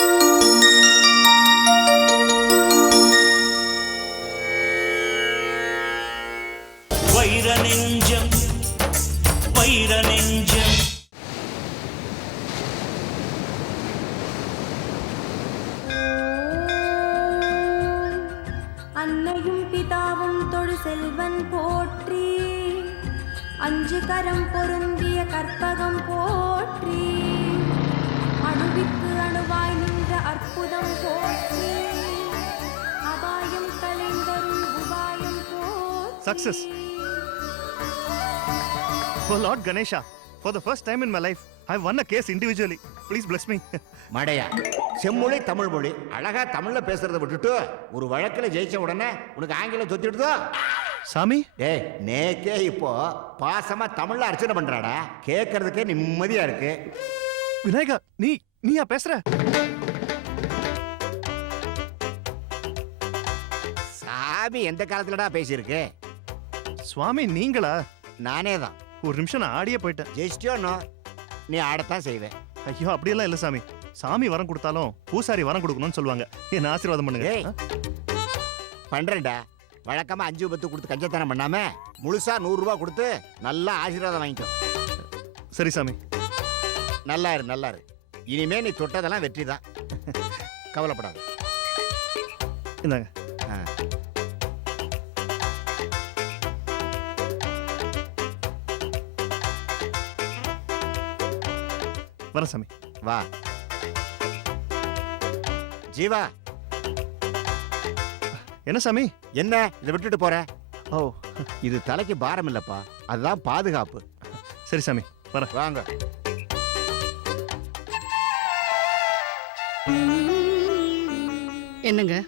うん。Success. Oh Lord Ganesha, for the first time in my life, I won a case individually. Please bless me. மடையா செம்மொழி தமிழ் மொழி அழகா தமிழ்ல பேசுறத விட்டுட்டு ஒரு வழக்குல ஜெயிச்ச உடனே உனக்கு ஆங்கிலம் சொத்திடுதோ சாமி? டேய் நேக்கே இப்போ பாசமா தமிழ்ல அர்ச்சனை பண்றாடா. கேட்கறதுக்கே நிம்மதியா இருக்கு. விநாயகா நீ நீயா பேசுற? சாமி எந்த காலத்துலடா பேசியிருக்கு? சுவாமி நீங்களா? நானே தான் ஒரு நிமிஷம் நான் ஆடியே போயிட்டேன். ஜெயிச்சிட்டோன்னோ நீ ஆடத்தான் செய்வேன். ஐயோ அப்படியெல்லாம் இல்ல சாமி. சாமி வரம் கொடுத்தாலும் பூசாரி வரம் கொடுக்கணும்னு சொல்லுவாங்க. என்ன ஆசீர்வாதம் பண்ணுங்க. ஏய். பண்றேன்டா. வழக்கமா அஞ்சு பத்து கொடுத்து கஞ்சத்தனம் பண்ணாம முழுசா நூறு ரூபாய் கொடுத்து நல்லா ஆசீர்வாதம் வாங்கிக்கோ. சரி சாமி. நல்லா இரு நல்லா இரு. இனிமே நீ தொட்டதெல்லாம் வெற்றி தான் கவலைப்படாத. இந்தாங்க. ஆ. வரேன் சாமி. வா. ஜீவா. என்ன சாமி? என்ன? இதை விட்டுட்டு போற? ஓ. இது தலைக்கு பாரம் இல்லப்பா. அதுதான் பாதுகாப்பு. சரி சாமி வரேன் வாங்க. என்னங்க?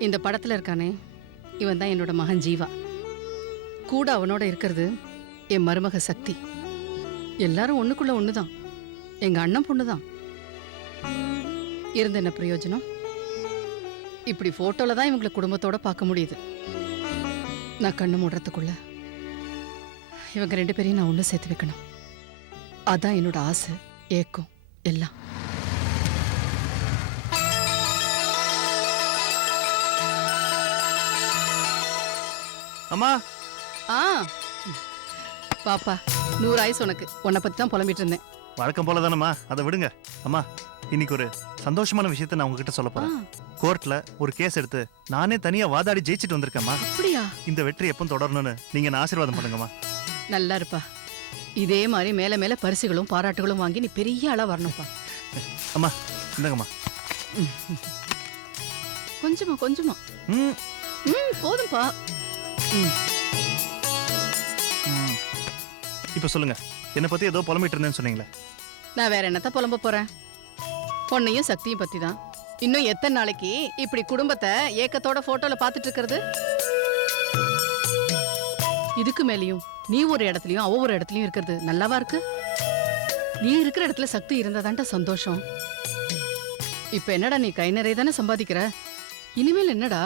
இந்த படத்துல இருக்கானே இவன் தான் என்னோட மகன் ஜீவா. கூட அவனோட இருக்கிறது என் மருமக சக்தி. எல்லாரும் ஒண்ணுக்குள்ள ஒண்ணுதான். எங்க அண்ணன் பொண்ணுதான். இருந்த என்ன பிரயோஜனம்? இப்படி போட்டோல தான் இவங்களை குடும்பத்தோட பார்க்க முடியுது. நான் கண்ணு மூடுறதுக்குள்ள இவங்க ரெண்டு பேரையும் நான் ஒன்று சேர்த்து வைக்கணும். அதான் என்னோட ஆசை ஏக்கம் எல்லாம். அம்மா. ஆ. பாப்பா நூறு ஆயுசு உனக்கு. உன்னை பத்தி தான் புலம்பிட்டு இருந்தேன். வழக்கம் போல தானம்மா அதை விடுங்க. அம்மா இன்னைக்கு ஒரு சந்தோஷமான விஷயத்தை நான் உங்ககிட்ட சொல்ல போறேன். கோர்ட்ல ஒரு கேஸ் எடுத்து நானே தனியா வாதாடி ஜெயிச்சிட்டு வந்திருக்கேம்மா. அப்படியா? இந்த வெற்றி எப்போ தொடரணும்னு நீங்க என்ன ஆசீர்வாதம் பண்ணுங்கம்மா. நல்லா இருப்பா. இதே மாதிரி மேல மேல பரிசுகளும் பாராட்டுகளும் வாங்கி நீ பெரிய ஆளா வரணும்ப்பா. அம்மா இந்தாங்கம்மா. கொஞ்சமா கொஞ்சமா. ம். ம் போதும்பா ம். இப்போ சொல்லுங்க. என்னை பத்தி ஏதோ புலம்பிட்டு இருந்தேன்னு சொன்னீங்களே. நான் வேற என்னத்த புலம்ப போறேன்? பொண்ணையும் சக்தியும் பத்தி தான் இன்னும் எத்தனை நாளைக்கு இப்படி குடும்பத்தை ஏக்கத்தோட போட்டோல பாத்துட்டு இருக்கிறது? இதுக்கு மேலயும் நீ ஒரு இடத்துலயும் அவ ஒரு இடத்துலயும் இருக்கிறது நல்லாவா இருக்கு? நீ இருக்கிற இடத்துல சக்தி இருந்தாதான்டா சந்தோஷம். இப்ப என்னடா நீ கை நிறைய தானே சம்பாதிக்கிற? இனிமேல் என்னடா?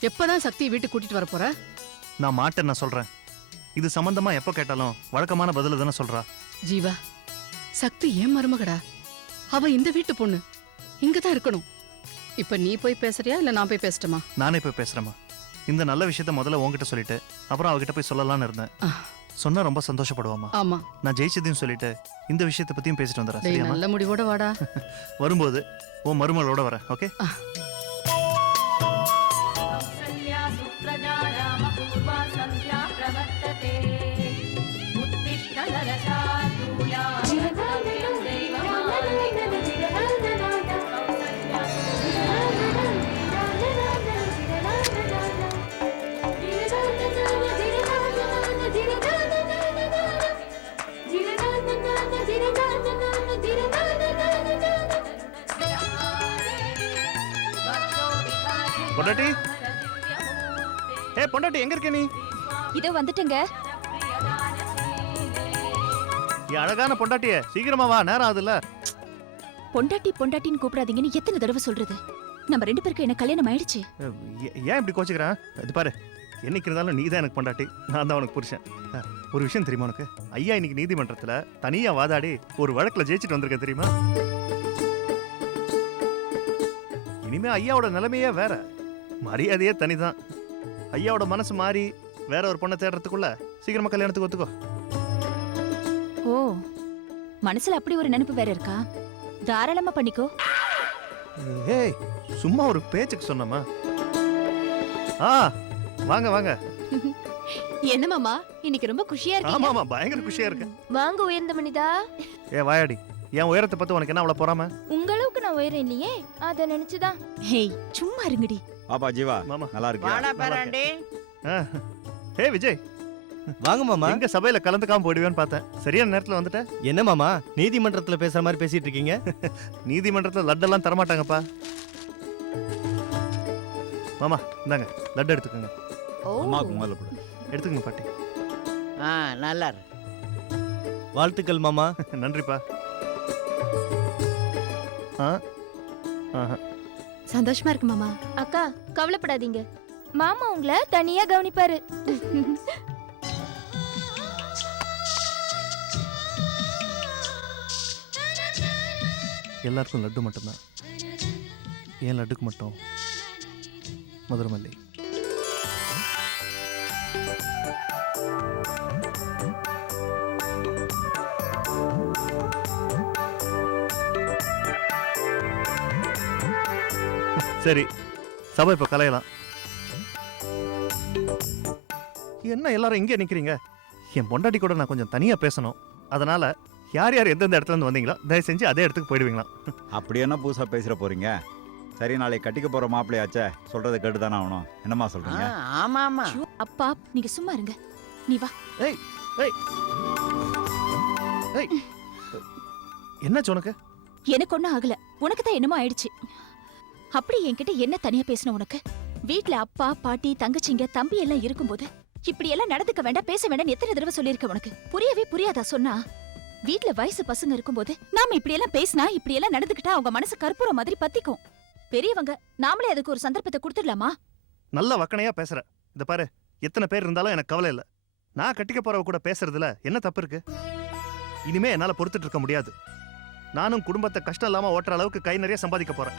எப்பதான் சக்தியை வீட்டுக்கு கூட்டிட்டு வர போற? நான் மாட்டேன் நான் சொல்றேன். இது சம்பந்தமா எப்போ கேட்டாலும் வழக்கமான பதில தானே சொல்றா. ஜீவா சக்தி ஏன் மருமகடா? அவ இந்த வீட்டு பொண்ணு. இங்கதான் இருக்கணும். இப்ப நீ போய் பேசுறியா இல்ல நான் போய் பேசட்டுமா? நானே போய் பேசுறேம்மா. இந்த நல்ல விஷயத்த முதல்ல உன்கிட்ட சொல்லிட்டு அப்புறம் அவகிட்ட போய் சொல்லலாம்னு இருந்தேன். சொன்னா ரொம்ப சந்தோஷப்படுவாமா ஆமா. நான் ஜெயிச்சதையும் சொல்லிட்டு இந்த விஷயத்தை பத்தியும் பேசிட்டு வந்துடுறேன் நல்ல முடிவோட வாடா. வரும்போது உன் மருமகளோட வரேன் ஓகே? பொண்டாட்டி? ஏ பொண்டாட்டி எங்க இருக்க நீ? இதோ வந்துட்டேங்க. என் அழகான பொண்டாட்டிய. சீக்கிரமா வா நேரம் ஆகுதுல்ல. பொண்டாட்டி பொண்டாட்டின்னு கூப்பிடாதீங்கன்னு எத்தனை தடவை சொல்றது? நம்ம ரெண்டு பேருக்கு என்ன கல்யாணம் ஆயிடுச்சு. ஏ- ஏன் இப்படி கோச்சுக்கிறேன் இது பாரு என்னைக்கு இருந்தாலும் நீ தான் எனக்கு பொண்டாட்டி. நான் தான் உனக்கு புருஷன். ஒரு விஷயம் தெரியுமா உனக்கு? ஐயா இன்னைக்கு நீதிமன்றத்துல தனியா வாதாடி ஒரு வழக்குல ஜெயிச்சிட்டு வந்திருக்கேன் தெரியுமா? இனிமே ஐயாவோட நிலைமையே வேற. மரியாதையே தனிதான். ஐயாவோட மனசு மாறி வேற ஒரு பொண்ணை தேடுறதுக்குள்ள சீக்கிரமா கல்யாணத்துக்கு ஒத்துக்கோ. ஓ மனசுல அப்படி ஒரு நினைப்பு வேற இருக்கா? தாராளமா பண்ணிக்கோ. ஏய் சும்மா ஒரு பேச்சுக்கு சொன்னமா ஆ வாங்க வாங்க. என்ன மாமா இன்னைக்கு ரொம்ப குஷியா ஆமா ஆமா பயங்கர குஷியா இருக்கு வாங்க உயர்ந்த மனிதா. ஏ வாயாடி. என் உயரத்தை பத்தி உனக்கு என்ன அவ்வளவு போறாம? உங்களுக்கு நான் உயரம் இல்லையே அத நினைச்சுதான் ஹேய் சும்மா இருங்கடி. பாப்பா ஜீவா மாமா. நல்லா வாடா நல்லா பேராண்டி. ஏய் விஜய். வாங்க மாமா. எங்க சபையில கலந்துக்காம போயிடுவேன்னு பார்த்தேன். சரியான நேரத்துல வந்துட்ட? என்ன மாமா? நீதிமன்றத்துல பேசுற மாதிரி பேசிட்டு இருக்கீங்க? நீதிமன்றத்துல லட்டெல்லாம் தரமாட்டாங்கப்பா. மாமா இந்தாங்க லட்டு எடுத்துக்கோங்க. அம்மாவுக்கு முதல்ல கொடு. எடுத்துக்கங்க பாட்டி. ஆ நல்லா. வாழ்த்துக்கள் மாமா. நன்றிப்பா. ஆ? ஆஹா. சந்தோஷமா இருக்கு மாமா. அக்கா கவலைப்படாதீங்க. மாமா உங்களை தனியா கவனிப்பாரு. எல்லாருக்கும் லட்டு மட்டும்தான். ஏன் லட்டுக்கு மட்டும்? மதுரமல்லி. சரி சபை இப்போ கலையலாம். என்ன எல்லாரும் இங்கே நிற்கிறீங்க என் பொண்டாட்டி கூட நான் கொஞ்சம் தனியாக பேசணும். அதனால யார் யார் எந்தெந்த இடத்துல இருந்து வந்தீங்களோ தயவு செஞ்சு அதே இடத்துக்கு போயிடுவீங்களா அப்படி என்ன புதுசா பேசுற போறீங்க? சரி நாளைக்கு கட்டிக்க போற மாப்பிள்ளையாச்சே சொல்றதை கேட்டு தானே ஆகணும். என்னம்மா ஆ, சொல்றீங்க? ஆமா ஆமா ஐயோ, அப்பா நீங்க சும்மா இருங்க. நீ வா. என்னாச்சு உனக்கு எனக்கு ஒண்ணும் ஆகல. உனக்கு தான் என்னமோ ஆயிடுச்சு. அப்படி என்கிட்ட என்ன தனியா பேசணும் உனக்கு? வீட்ல அப்பா பாட்டி தங்கச்சிங்க தம்பி எல்லாம் இருக்கும்போது இப்படி எல்லாம் நடந்துக்க வேண்டாம் பேச வேண்டாம் எத்தனை தடவை சொல்லியிருக்க உனக்கு? புரியவே புரியாதா சொன்னா? வீட்ல வயசு பசங்க இருக்கும்போது நாம இப்படி எல்லாம் பேசினா இப்படி எல்லாம் நடந்துக்கிட்டா அவங்க மனசு கற்பூரம் மாதிரி பத்திக்கும். பெரியவங்க நாமளே அதுக்கு ஒரு சந்தர்ப்பத்தை கொடுத்துடலாமா? நல்ல வக்கனையா பேசுற. இந்த பாரு எத்தனை பேர் இருந்தாலும் எனக்கு கவலை இல்ல. நான் கட்டிக்க போறவ கூட பேசுறதுல என்ன தப்பு இருக்கு? இனிமே என்னால பொறுத்துட்டு இருக்க முடியாது. நானும் குடும்பத்தை கஷ்டம் இல்லாம ஓட்டுற அளவுக்கு கை நிறைய சம்பாதிக்க போறேன்.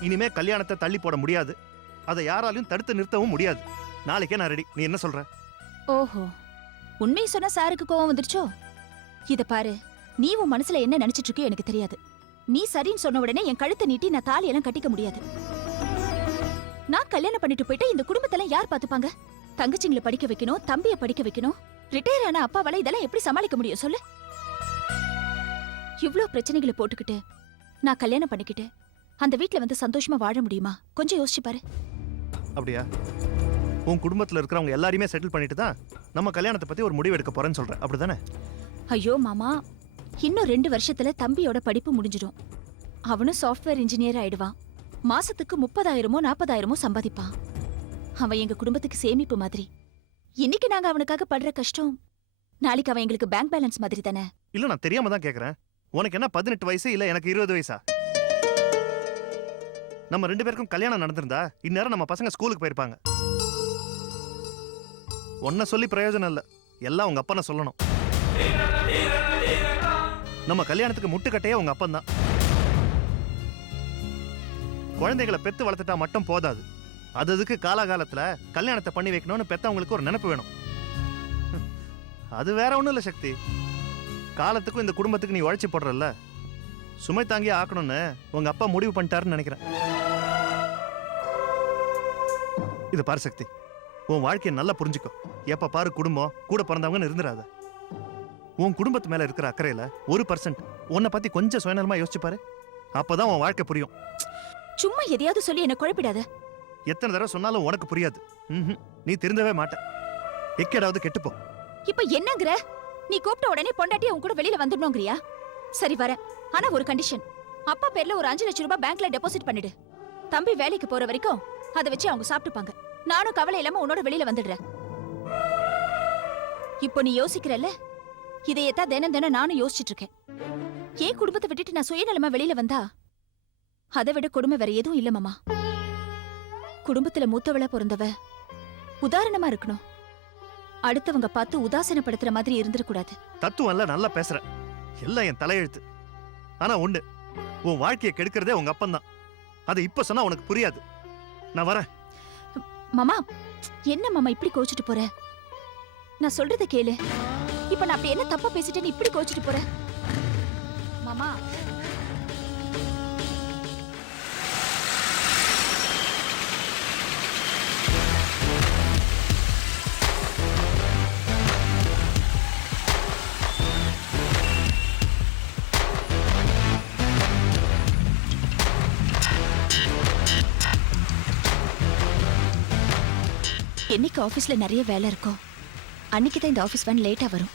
இனிமே கல்யாணத்தை தள்ளி போட முடியாது. அதை யாராலையும் தடுத்து நிறுத்தவும் முடியாது. நாளைக்கே நான் ரெடி நீ என்ன சொல்ற? ஓஹோ. உண்மை சொன்னா சாருக்கு கோவம் வந்துருச்சோ? இத பாரு. நீ உன் மனசுல என்ன நினைச்சிட்டு இருக்கியோ எனக்கு தெரியாது. நீ சரின்னு சொன்ன உடனே என் கழுத்தை நீட்டி நான் தாலியெல்லாம் கட்டிக்க முடியாது. நான் கல்யாணம் பண்ணிட்டு போயிட்டு இந்த குடும்பத்தெல்லாம் யார் பாத்துப்பாங்க தங்கச்சிங்களை படிக்க வைக்கணும் தம்பிய படிக்க வைக்கணும் ரிட்டையர் ஆன அப்பாவால இதெல்லாம் எப்படி சமாளிக்க முடியும்? சொல்லு. இவ்ளோ பிரச்சனைகளை போட்டுக்கிட்டு நான் கல்யாணம் பண்ணிக்கிட்டு அந்த வீட்ல வந்து சந்தோஷமா வாழ முடியுமா? கொஞ்சம் யோசிச்சு பாரு. அப்படியா? உன் குடும்பத்துல இருக்கிறவங்க எல்லாரையுமே செட்டில் பண்ணிட்டு தான் நம்ம கல்யாணத்தை பத்தி ஒரு முடிவு எடுக்க போறேன்னு சொல்றேன் அப்படிதானே? ஐயோ மாமா. இன்னும் ரெண்டு வருஷத்துல தம்பியோட படிப்பு முடிஞ்சிடும். அவனும் சாஃப்ட்வேர் இன்ஜினியர் ஆயிடுவான். மாசத்துக்கு முப்பதாயிரமோ நாற்பதாயிரமோ சம்பாதிப்பான். அவன் எங்க குடும்பத்துக்கு சேமிப்பு மாதிரி. இன்னைக்கு நாங்க அவனுக்காக படுற கஷ்டம். நாளைக்கு அவன் எங்களுக்கு பேங்க் பேலன்ஸ் மாதிரி தானே? இல்ல நான் தெரியாம தான் கேக்குறேன். உனக்கு என்ன பதினெட்டு வயசு இல்ல எனக்கு இருபது வயசா? நம்ம ரெண்டு பேருக்கும் கல்யாணம் நடந்திருந்தா இந்நேரம் நம்ம பசங்க ஸ்கூலுக்கு போயிருப்பாங்க. ஒன்ன சொல்லி பிரயோஜனம் இல்ல. எல்லாம் உங்க அப்பனை சொல்லணும். நம்ம கல்யாணத்துக்கு முட்டுக்கட்டையே உங்க அப்பன் தான். குழந்தைகளை பெத்து வளர்த்துட்டா மட்டும் போதாது. அது அதுக்கு காலாகாலத்துல கல்யாணத்தை பண்ணி வைக்கணும்னு பெத்தவங்களுக்கு ஒரு நினைப்பு வேணும். அது வேற ஒன்றும் இல்ல சக்தி. காலத்துக்கும் இந்த குடும்பத்துக்கு நீ உழைச்சி போடுறல்ல. சுமை தாங்கி ஆக்கணும்னு உங்க அப்பா முடிவு பண்ணிட்டாருன்னு நினைக்கிறேன். இது பாரு சக்தி. உன் வாழ்க்கையை நல்லா புரிஞ்சுக்கோ. எப்ப பாரு குடும்பம் கூட பிறந்தவங்கன்னு இருந்துடாத. உன் குடும்பத்து மேல இருக்கிற அக்கறையில ஒரு பர்சன்ட் உன்னை பத்தி கொஞ்சம் சுயநலமா யோசிச்சு பாரு. அப்பதான் உன் வாழ்க்கை புரியும். சும்மா எதையாவது சொல்லி என்ன குழப்பிடாத. எத்தனை தடவை சொன்னாலும் உனக்கு புரியாது. நீ திருந்தவே மாட்ட எக்கேடாவது கெட்டுப்போ. இப்ப என்னங்கிற? நீ கூப்பிட்ட உடனே பொண்டாட்டி உன் கூட வெளியில வந்துடணுங்கிறியா? சரி வர ஆனா ஒரு கண்டிஷன் அப்பா பேர்ல ஒரு அஞ்சு லட்சம் ரூபாய் பேங்க்ல டெபாசிட் பண்ணிடு. தம்பி வேலைக்கு போற வரைக்கும் அதை வச்சு அவங்க சாப்பிட்டுப்பாங்க. நானும் கவலை இல்லாம உன்னோட வெளியில வந்துடுறேன். இப்போ நீ யோசிக்கிறல்ல? இதையத்தான் தினம் தினம் நானும் யோசிச்சுட்டு இருக்கேன். ஏன் குடும்பத்தை விட்டுட்டு நான் சுயநலமா வெளியில வந்தா? அதை விட கொடுமை வேற எதுவும் இல்ல மாமா. குடும்பத்துல மூத்தவளா பிறந்தவ உதாரணமா இருக்கணும். அடுத்தவங்க பார்த்து உதாசீனப்படுத்துற மாதிரி இருந்துடக்கூடாது தத்துவம் எல்லாம் நல்லா பேசுற. எல்லாம் என் தலையெழுத்து. ஆனா ஒண்ணு உன் வாழ்க்கையை கெடுக்கிறதே உங்க அப்பன் தான் அதை இப்ப சொன்னா உனக்கு புரியாது. நான் வரேன். மாமா என்ன மாமா இப்படி கோச்சிட்டு போற? நான் சொல்றத கேளு. இப்ப நான் அப்படி என்ன தப்பா பேசிட்டேன்னு இப்படி கோச்சிட்டு போற? என்னைக்கு ஆஃபீஸில் நிறைய வேலை இருக்கும் அன்னைக்கு தான் இந்த ஆஃபீஸ் வேன் லேட்டாக வரும்.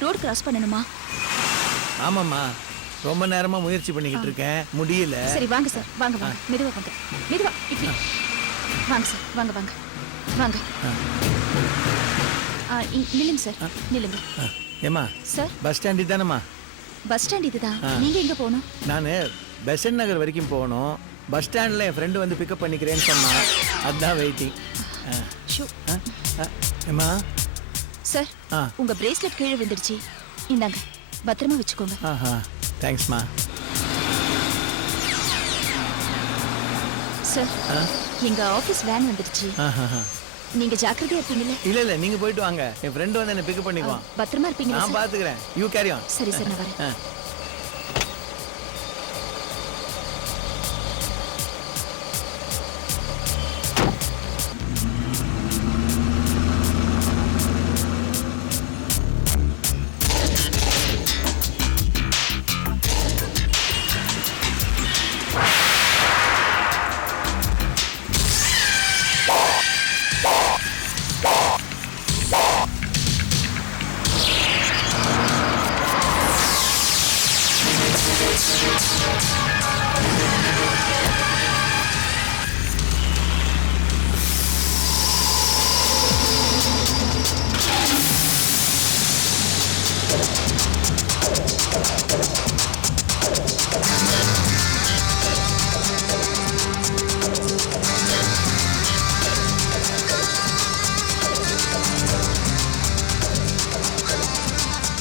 ரோடு கிராஸ் பண்ணணுமா? ஆமாம்மா. ரொம்ப நேரமா முயற்சி பண்ணிக்கிட்டு இருக்கேன். முடியல. சரி வாங்க சார். வாங்க வாங்க. மெதுவா வாங்க மெதுவா. இப்படி வாங்க சார். வாங்க வாங்க. வாங்க. ஆ, இ- நில்லுங்க சார். நில்லுங்க. ஏம்மா சார். பஸ் ஸ்டாண்டு தானேம்மா பஸ் ஸ்டாண்ட் இதுதான். நீங்க எங்க போகணும்? நான் பெசன் நகர் வரைக்கும் போகணும். பஸ் ஸ்டாண்டில் என் ஃப்ரெண்டு வந்து பிக்கப் பண்ணிக்கிறேன்னு சொன்னான். அதுதான் வெயிட்டிங் ஷூ. ஏம்மா? சார் உங்க பிரேஸ்லெட் கீழே விழுந்துடுச்சு இந்தாங்க பத்திரமா வச்சுக்கோங்க. ஆஹா தேங்க்ஸ்மா சார் எங்க ஆபீஸ் வேன் வந்துடுச்சு ஆஹா. நீங்க ஜாக்கிரதையா இருப்பீங்கல்ல? இல்லை இல்லை நீங்கள் போயிட்டு வாங்க. என் ஃப்ரெண்டு வந்து என்னை பிக்கப் பண்ணிக்குவான். பத்திரமா இருப்பீங்களா நான் சார்? பார்த்துக்கிறேன் யூ கேரி ஆன் சரி சார் நான் வரேன்.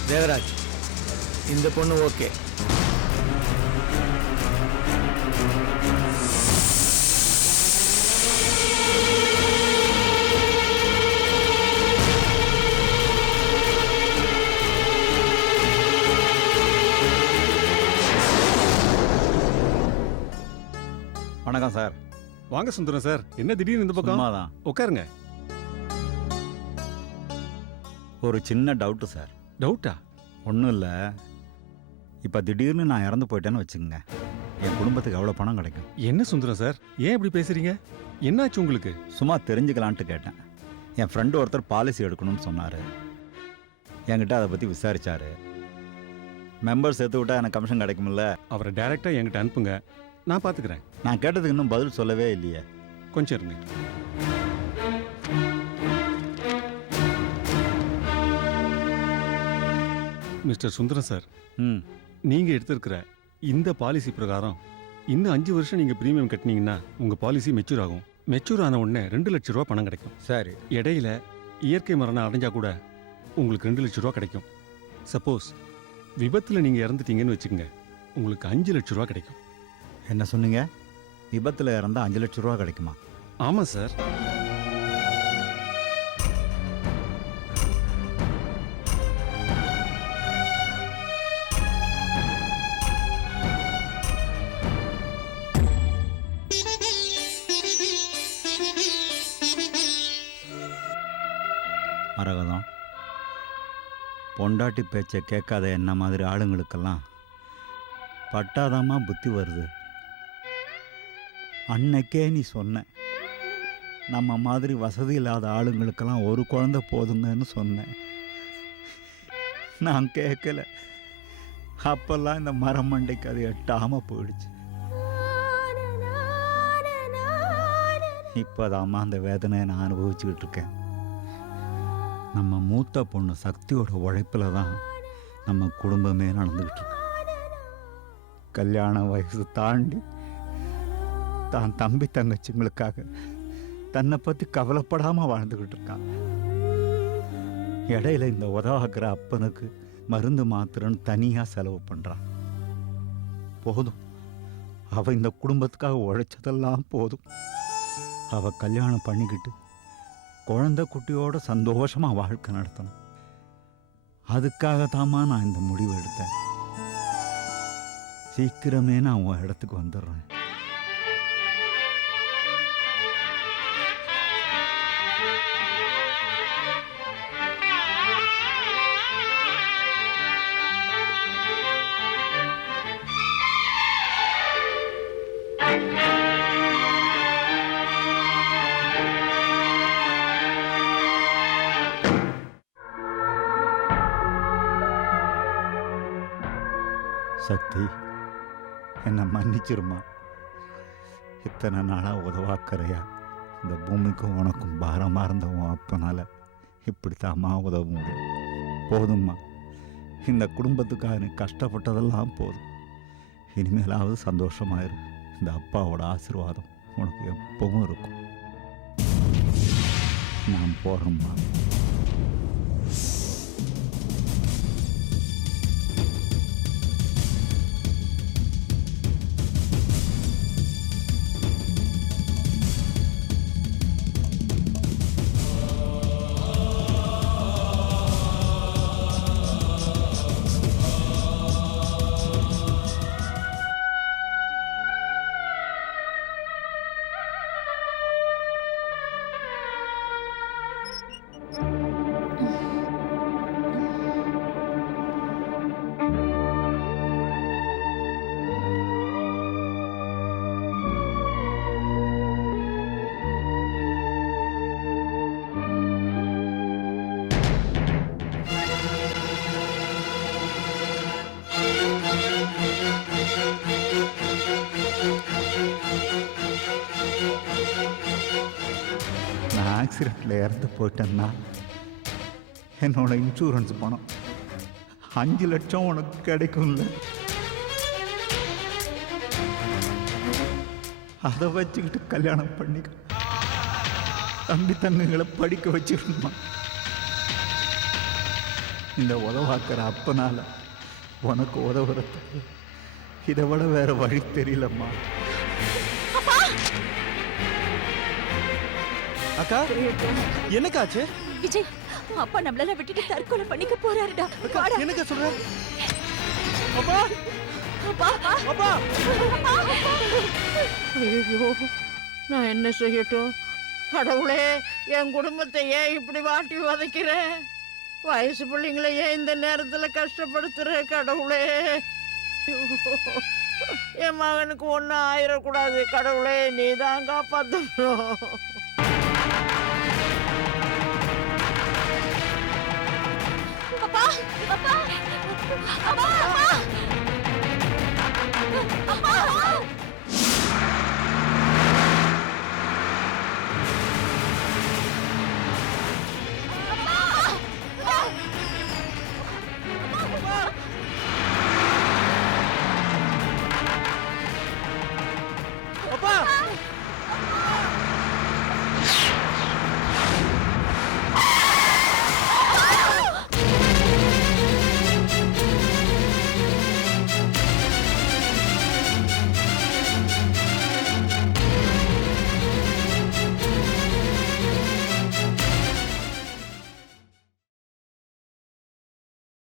தேவராஜ் இந்த பொண்ணு ஓகே. வணக்கம் சார். வாங்க சுந்தரம் சார். என்ன திடீர்னு இந்த பக்கம்? சும்மா தான் உட்காருங்க. ஒரு சின்ன டவுட்டு சார். டவுட்டா ஒன்றும் இல்லை. இப்போ திடீர்னு நான் இறந்து போயிட்டேன்னு வச்சுக்கோங்க. என் குடும்பத்துக்கு எவ்வளோ பணம் கிடைக்கும்? என்ன சுந்தரம் சார்? ஏன் இப்படி பேசுறீங்க? என்னாச்சு உங்களுக்கு? சும்மா தெரிஞ்சுக்கலான்ட்டு கேட்டேன். என் ஃப்ரெண்டு ஒருத்தர் பாலிசி எடுக்கணும்னு சொன்னார். என்கிட்ட அதை பற்றி விசாரிச்சாரு. மெம்பர் சேர்த்து விட்டா எனக்கு கமிஷன் கிடைக்கும்ல? அவரை டைரக்டா என்கிட்ட அனுப்புங்க. நான் பாத்துக்கிறேன். நான் கேட்டதுக்கு இன்னும் பதில் சொல்லவே இல்லையே. கொஞ்சம் இருங்க. மிஸ்டர் சுந்தரம் சார் ம். நீங்க எடுத்திருக்கிற இந்த பாலிசி பிரகாரம் இன்னும் அஞ்சு வருஷம் நீங்க பிரீமியம் கட்டினீங்கன்னா உங்க பாலிசி மெச்சூர் ஆகும். மெச்சூர் ஆன உடனே ரெண்டு லட்ச ரூபா பணம் கிடைக்கும். சரி. இடையில இயற்கை மரணம் அடைஞ்சா கூட உங்களுக்கு ரெண்டு லட்ச ரூபா கிடைக்கும். சப்போஸ் விபத்துல நீங்க இறந்துட்டீங்கன்னு வச்சுக்கோங்க. உங்களுக்கு அஞ்சு லட்ச ரூபா கிடைக்கும். என்ன சொன்னீங்க? விபத்தில் இறந்தா அஞ்சு லட்ச ரூபா கிடைக்குமா? ஆமா சார். மரகதம். பொண்டாட்டி பேச்சை கேட்காத என்ன மாதிரி ஆளுங்களுக்கெல்லாம் பட்டாதாம்மா புத்தி வருது. அன்னைக்கே நீ சொன்ன. நம்ம மாதிரி வசதி இல்லாத ஆளுங்களுக்கெல்லாம் ஒரு குழந்தை போதுங்கன்னு சொன்னேன் நான் கேட்கல அப்பெல்லாம் இந்த மரம் மண்டைக்கு அது எட்டாமல் போயிடுச்சு. இப்போதாம்மா அந்த வேதனையை நான் அனுபவிச்சுக்கிட்டு இருக்கேன். நம்ம மூத்த பொண்ணு சக்தியோட உழைப்பில் தான் நம்ம குடும்பமே நடந்துக்கிட்டு இருக்கு. கல்யாண வயசு தாண்டி தான் தம்பி தங்கச்சிங்களுக்காக தன்னை பற்றி கவலைப்படாமல் வாழ்ந்துக்கிட்டு இருக்கான். இடையில இந்த உதவாகிற அப்பனுக்கு மருந்து மாத்திரன்னு தனியாக செலவு பண்ணுறான் போதும். அவ இந்த குடும்பத்துக்காக உழைச்சதெல்லாம் போதும். அவ கல்யாணம் பண்ணிக்கிட்டு குழந்தை குட்டியோட சந்தோஷமாக வாழ்க்கை நடத்தணும். அதுக்காகத்தாம்மா நான் இந்த முடிவு எடுத்தேன். சீக்கிரமே நான் உன் இடத்துக்கு வந்துடுறேன். சக்தி என்னை மன்னிச்சிருமா. இத்தனை நாளாக உதவாக்கிறையா. இந்த பூமிக்கும் உனக்கும் பாரமாக இருந்தவன் அப்பனால் இப்படித்தாம்மா உதவ முடியும் போதும்மா. இந்த குடும்பத்துக்காக நீ கஷ்டப்பட்டதெல்லாம் போதும். இனிமேலாவது சந்தோஷமாயிரு. இந்த அப்பாவோட ஆசீர்வாதம் உனக்கு எப்பவும் இருக்கும். நான் போகிறேம்மா ஆக்சிடெண்ட்டில் இறந்து போயிட்டேன்னா என்னோட இன்சூரன்ஸ் பணம் அஞ்சு லட்சம் உனக்கு கிடைக்கும்ல. அதை வச்சுக்கிட்டு கல்யாணம் பண்ணி தம்பி தங்கங்களை படிக்க வச்சிருந்தோம் இந்த உதவாக்கிற அப்பனால உனக்கு உதவுறது இதை விட வேற வழி தெரியலம்மா. அக்கா என்னக்காச்சு? விஜய் அப்பா நம்மளால விட்டுட்டு தற்கொலை பண்ணிக்க போறாருடா. அக்கா. என்னக்கா சொல்ற? அப்பா! அப்பா, அப்பா. அப்பா! ஐயோ நான் என்ன செய்யட்டும்? கடவுளே என் குடும்பத்தை ஏன் இப்படி வாட்டி வதைக்கிற? வயசு பிள்ளைங்களை ஏன் இந்த நேரத்துல கஷ்டப்படுத்துற கடவுளே. என் மகனுக்கு ஒன்றும் ஆயிடக்கூடாது கடவுளே நீ தான் காப்பாற்றணும் அப்பா அப்பா அப்பா அப்பா.